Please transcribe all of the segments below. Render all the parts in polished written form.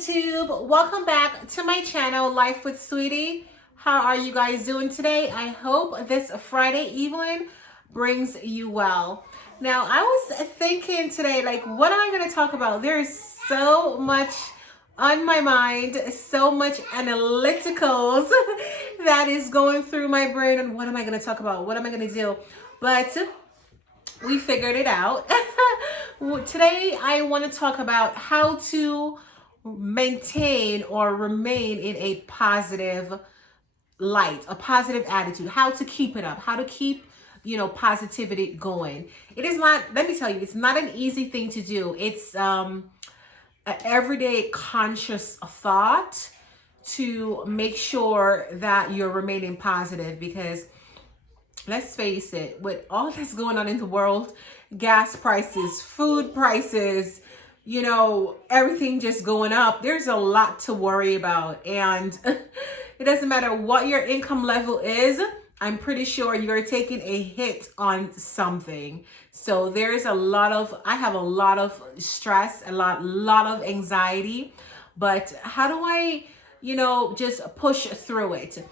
YouTube, welcome back to my channel, Life with Sweetie. How are you guys doing today? I hope this Friday evening brings you well. Now, I was thinking today, like, what am I going to talk about? There's so much on my mind, so much analyticals that is going through my brain, and what am I going to talk about? What am I going to do? But we figured it out. Today, I want to talk about how to maintain or remain in a positive light, a positive attitude, how to keep it up, how to keep, positivity going. It is not, let me tell you, it's not an easy thing to do. It's an everyday conscious thought to make sure that you're remaining positive, because let's face it, with all that's going on in the world, gas prices, food prices, everything just going up, there's a lot to worry about. And it doesn't matter what your income level is, I'm pretty sure you're taking a hit on something. So there's I have a lot of stress, a lot of anxiety, but how do I, just push through it?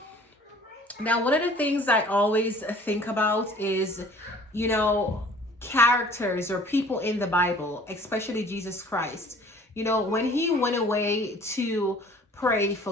Now, one of the things I always think about is, characters or people in the Bible, especially Jesus Christ. When he went away to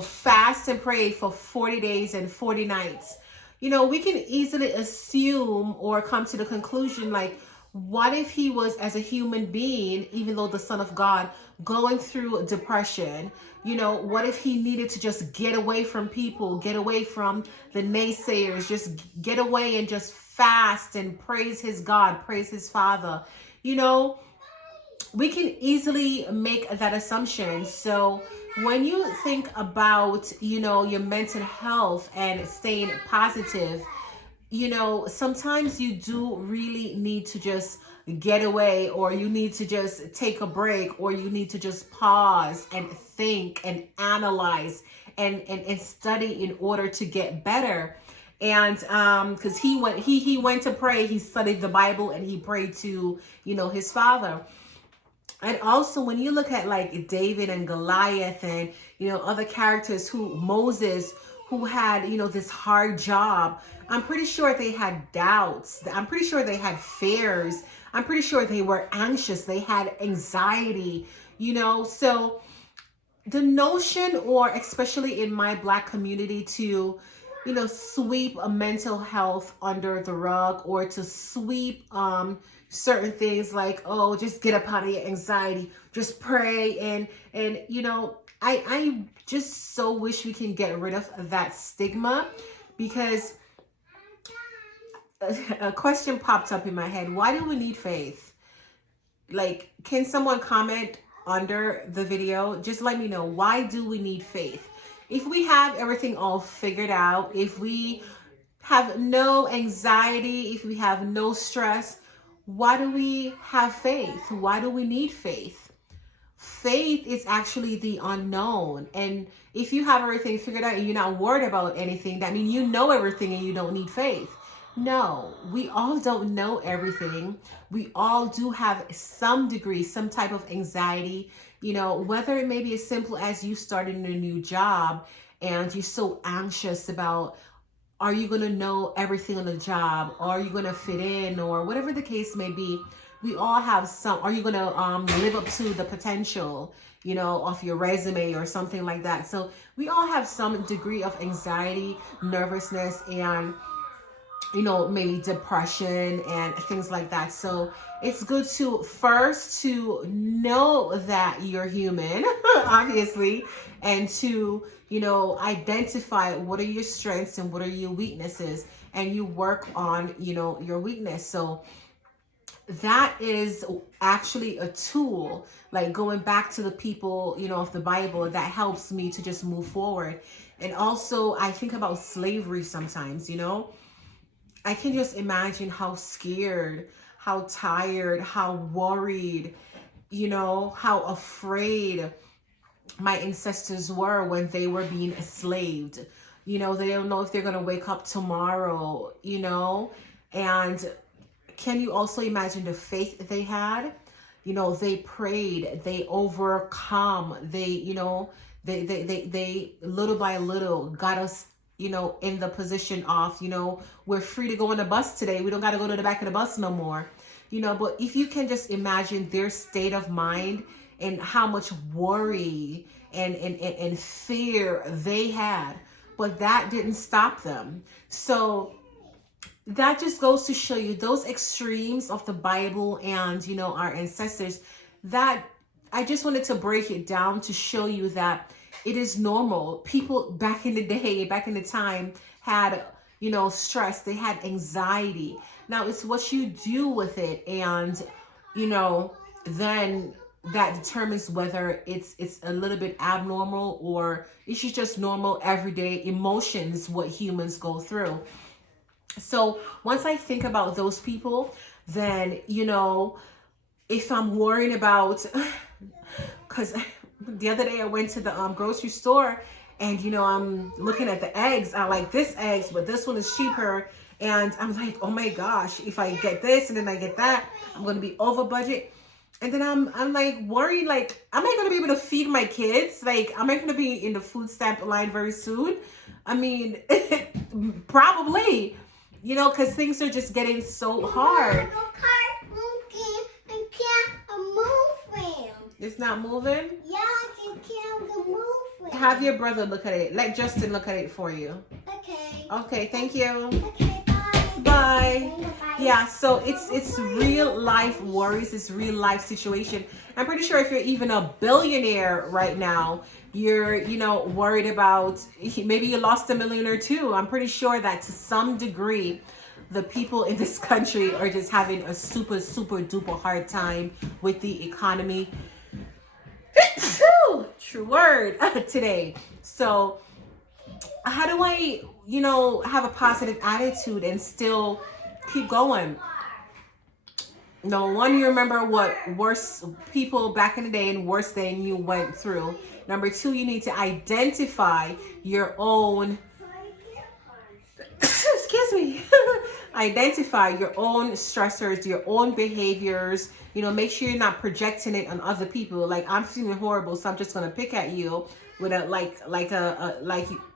fast and pray for 40 days and 40 nights, we can easily assume or come to the conclusion, like, what if he was, as a human being, even though the Son of God, going through depression? What if he needed to just get away from people, get away from the naysayers, just get away and just fast and praise his God, praise his Father? We can easily make that assumption. So when you think about, your mental health and staying positive, sometimes you do really need to just get away, or you need to just take a break, or you need to just pause and think and analyze and study in order to get better. And because he went to pray, he studied the Bible, and he prayed to, his Father. And also, when you look at like David and Goliath and, other characters, Moses, who had, this hard job, I'm pretty sure they had doubts. I'm pretty sure they had fears. I'm pretty sure they were anxious. They had anxiety, So the notion, or especially in my Black community, to, sweep a mental health under the rug, or to sweep certain things like, oh, just get up out of your anxiety, just pray. And I just so wish we can get rid of that stigma, because a question popped up in my head. Why do we need faith? Like, can someone comment under the video? Just let me know, why do we need faith? If we have everything all figured out, if we have no anxiety, if we have no stress, why do we have faith? Why do we need faith? Faith is actually the unknown. And if you have everything figured out and you're not worried about anything, that means you know everything and you don't need faith. No, we all don't know everything. We all do have some degree, some type of anxiety, whether it may be as simple as you starting a new job and you're so anxious about, are you going to know everything on the job? Are you going to fit in? Or whatever the case may be, we all have some. Are you going to live up to the potential, of your resume or something like that? So we all have some degree of anxiety, nervousness, and maybe depression and things like that. So it's good to first to know that you're human, obviously, and to, identify what are your strengths and what are your weaknesses, and you work on, your weakness. So that is actually a tool, like going back to the people, of the Bible, that helps me to just move forward. And also, I think about slavery sometimes, I can just imagine how scared, how tired, how worried, how afraid my ancestors were when they were being enslaved. They don't know if they're going to wake up tomorrow, and can you also imagine the faith they had? they prayed, they overcome, they little by little got us, in the position of, we're free to go on the bus today. We don't got to go to the back of the bus no more. But if you can just imagine their state of mind and how much worry and fear they had, but that didn't stop them. So that just goes to show you those extremes of the Bible and, our ancestors, that I just wanted to break it down to show you that it is normal. People back in the day, back in the time, had, stress, they had anxiety. Now it's what you do with it, and, then that determines whether it's a little bit abnormal or it's just normal everyday emotions, what humans go through. So once I think about those people, then, if I'm worried about, because the other day I went to the grocery store and, I'm looking at the eggs. I like this eggs, but this one is cheaper. And I'm like, oh my gosh, if I get this and then I get that, I'm going to be over budget. And then I'm like worried, like, am I going to be able to feed my kids? Like, am I going to be in the food stamp line very soon? I mean, probably, because things are just getting so hard. It's not moving? Yeah, I can't move it. Have your brother look at it. Let Justin look at it for you. Okay. Okay, thank you. Okay, bye. Bye. Bye. Yeah, so it's real life worries, it's real life situation. I'm pretty sure if you're even a billionaire right now, you're, worried about, maybe you lost $1 million or $2 million. I'm pretty sure that to some degree, the people in this country are just having a super, super duper hard time with the economy. True word today. So how do I, have a positive attitude and still keep going? No one, you remember what worse people back in the day and worse than you went through. Number 2, you need to identify your own excuse me identify your own stressors, your own behaviors. Make sure you're not projecting it on other people. Like, I'm feeling horrible, so I'm just gonna pick at you with a like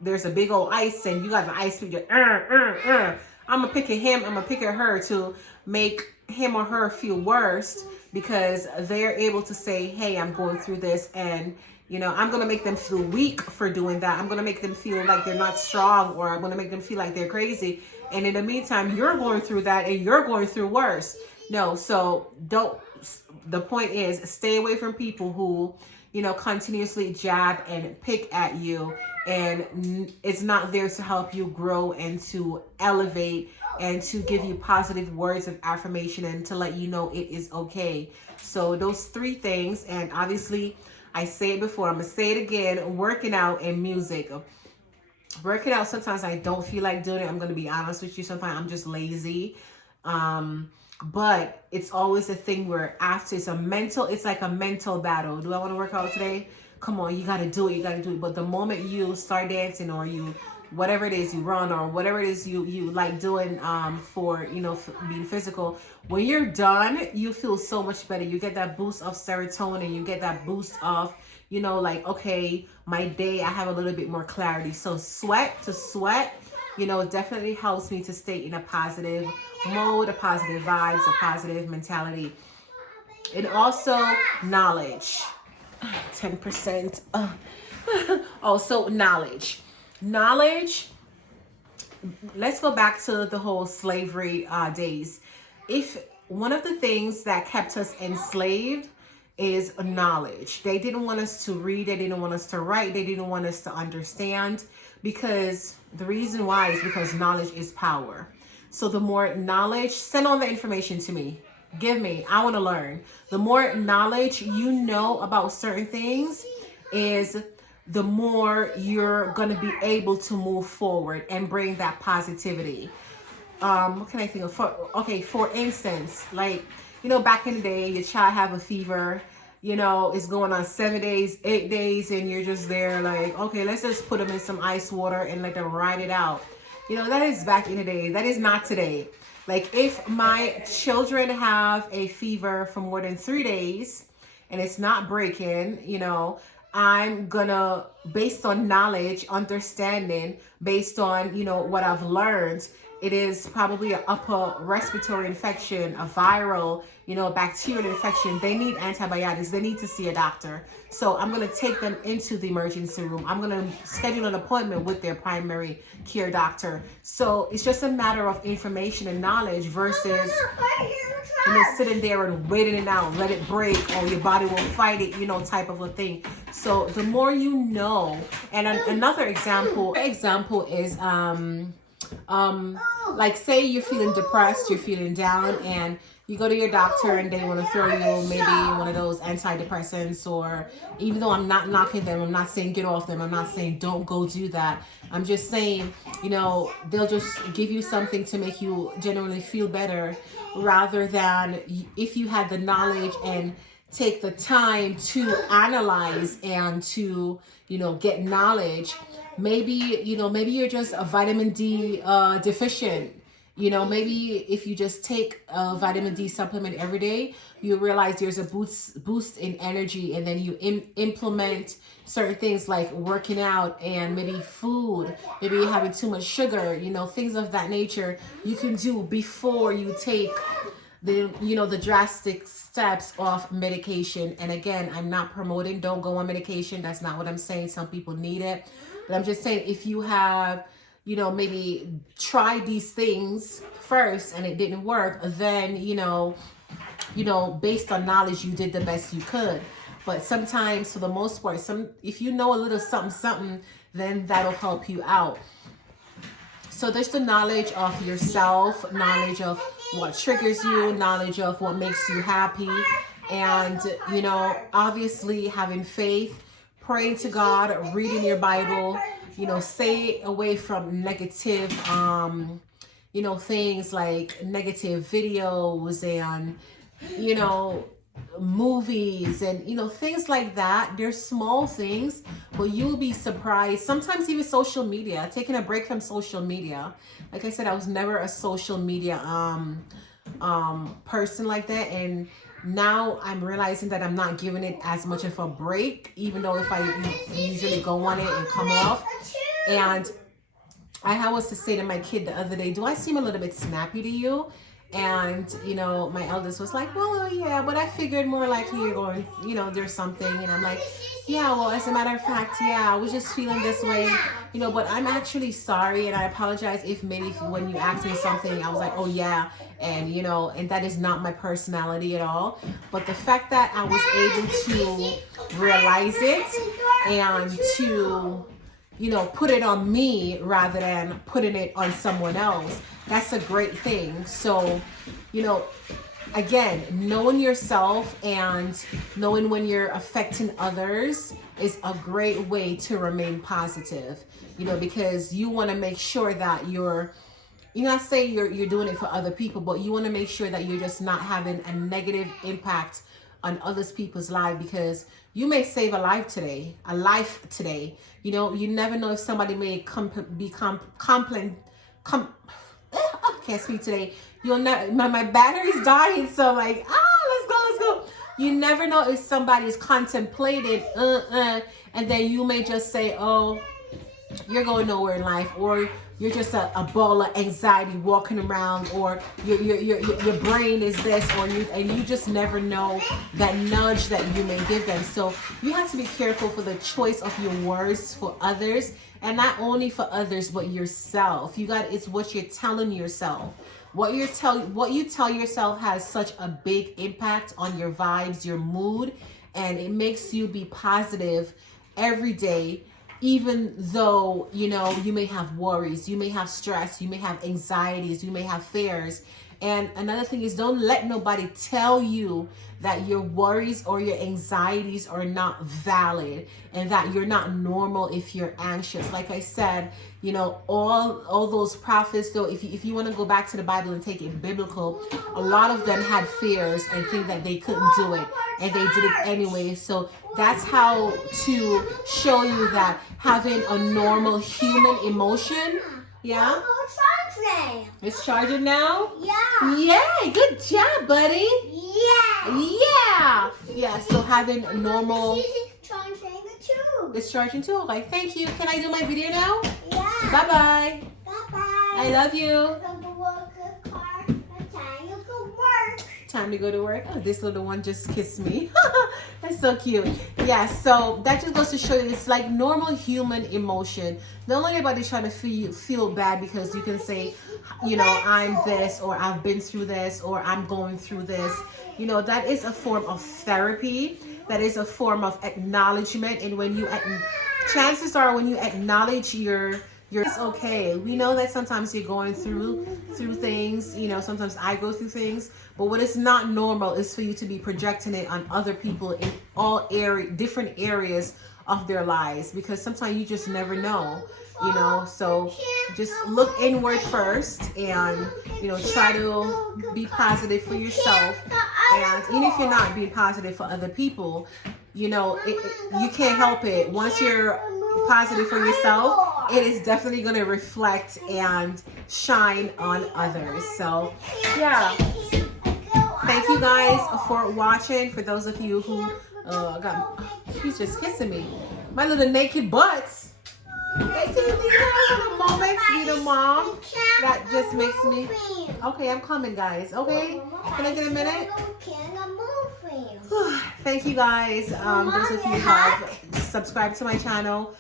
there's a big old ice and you got the ice with your I'm gonna pick at him, I'm gonna pick at her to make him or her feel worse because they're able to say, hey, I'm going through this, and I'm going to make them feel weak for doing that. I'm going to make them feel like they're not strong, or I'm going to make them feel like they're crazy. And in the meantime, you're going through that and you're going through worse. No, so the point is, stay away from people who, continuously jab and pick at you, and it's not there to help you grow and to elevate and to give you positive words of affirmation and to let you know it is okay. So those 3 things, and obviously, I say it before, I'm going to say it again, working out and music. Working out, sometimes I don't feel like doing it. I'm going to be honest with you. Sometimes I'm just lazy. But it's always a thing where after it's like a mental battle. Do I want to work out today? Come on, you got to do it. You got to do it. But the moment you start dancing, or you, whatever it is, you run, or whatever it is you like doing for being physical, when you're done, you feel so much better. You get that boost of serotonin, you get that boost of like, okay, my day, I have a little bit more clarity. So sweat definitely helps me to stay in a positive mode, a positive vibes, a positive mentality. And also knowledge. 10%. Also knowledge. Let's go back to the whole slavery days. If one of the things that kept us enslaved is knowledge. They didn't want us to read, they didn't want us to write, they didn't want us to understand, because the reason why is because knowledge is power. So the more knowledge, send all the information to me. Give me, I want to learn. The more knowledge you know about certain things is the more you're going to be able to move forward and bring that positivity. What can I think of? For instance, like, back in the day, your child have a fever, it's going on 7 days, 8 days, and you're just there like, okay, let's just put them in some ice water and let them ride it out. That is back in the day. That is not today. Like if my children have a fever for more than 3 days and it's not breaking, I'm gonna, based on knowledge, understanding, based on, what I've learned, it is probably an upper respiratory infection, a viral, bacterial infection. They need antibiotics. They need to see a doctor. So I'm going to take them into the emergency room. I'm going to schedule an appointment with their primary care doctor. So it's just a matter of information and knowledge versus sitting there and waiting it out, let it break, or your body will fight it, type of a thing. So the more you know, and another example is like say you're feeling depressed, you're feeling down, and you go to your doctor and they want to throw you maybe one of those antidepressants, or even though I'm not knocking them, I'm not saying get off them, I'm not saying don't go do that. I'm just saying, they'll just give you something to make you generally feel better, rather than if you had the knowledge and take the time to analyze and to, get knowledge. Maybe you're just a vitamin D deficient. Maybe if you just take a vitamin D supplement every day, you realize there's a boost in energy, and then you implement certain things like working out and maybe food, maybe you're having too much sugar, things of that nature you can do before you take the drastic steps of medication. And again, I'm not promoting don't go on medication. That's not what I'm saying. Some people need it. But I'm just saying, if you have, maybe try these things first and it didn't work, then, based on knowledge, you did the best you could. But sometimes, for the most part, if you know a little something, then that'll help you out. So there's the knowledge of yourself, knowledge of what triggers you, knowledge of what makes you happy. And, obviously having faith, praying to God, reading your Bible, stay away from negative, things like negative videos and, movies and, things like that. They're small things, but you'll be surprised. Sometimes even social media, taking a break from social media. Like I said, I was never a social media, person like that. And now I'm realizing that I'm not giving it as much of a break, even though if I usually go on it and come off. And I had was to say to my kid the other day, do I seem a little bit snappy to you? And, my eldest was like, well, yeah, but I figured more likely you're going, there's something. And I'm like, yeah, well, as a matter of fact, yeah, I was just feeling this way, but I'm actually sorry. And I apologize if maybe when you asked me something, I was like, oh, yeah. And, and that is not my personality at all. But the fact that I was able to realize it and to, put it on me rather than putting it on someone else, that's a great thing. So, again, knowing yourself and knowing when you're affecting others is a great way to remain positive, because you want to make sure that you're doing it for other people, but you want to make sure that you're just not having a negative impact on others people's life, because you may save a life today. You never know if somebody may can't speak today. You'll never. My battery's dying, so I'm like, let's go. You never know if somebody's contemplated, and then you may just say, oh, you're going nowhere in life, or you're just a ball of anxiety walking around, or your brain is this, and you just never know that nudge that you may give them. So you have to be careful for the choice of your words for others, and not only for others but yourself. It's what you're telling yourself. What you tell yourself has such a big impact on your vibes, your mood, and it makes you be positive every day. Even though, you may have worries, you may have stress, you may have anxieties, you may have fears. And another thing is, don't let nobody tell you that your worries or your anxieties are not valid and that you're not normal if you're anxious. Like I said, all those prophets, though, if you want to go back to the Bible and take it biblical, a lot of them had fears and think that they couldn't do it, and they did it anyway. So that's how to show you that having a normal human emotion Yeah? Charging. It's charging now? Yeah. Yay! Good job, buddy! Yeah. Yeah! Yeah, so having normal... She's charging too. It's charging too? Okay, thank you. Can I do my video now? Yeah. Bye-bye. Bye-bye. I love you. I'm gonna walk the car. It's time to go work. Time to go to work. Oh, this little one just kissed me. That's so cute. Yeah, so that just goes to show you it's like normal human emotion. Don't let anybody try to feel bad because you can say, you know, I'm this, or I've been through this, or I'm going through this. You know, that is a form of therapy. That is a form of acknowledgement. And when you, chances are when you acknowledge your it's okay. We know that sometimes you're going through things, you know, sometimes I go through things, but what is not normal is for you to be projecting it on other people in all different areas of their lives, because sometimes you just never know, you know. So just look inward first and, you know, try to be positive for yourself. And even if you're not being positive for other people, you know, you can't help it. Once you're positive for yourself, it is definitely going to reflect and shine on others. So yeah, thank you guys for watching. For those of you who he's just kissing me, my little naked butts. They see these little moments, little mom, that just makes me okay. I'm coming, guys. Okay, can I get a minute? Thank you guys. Those of you who have subscribed to my channel.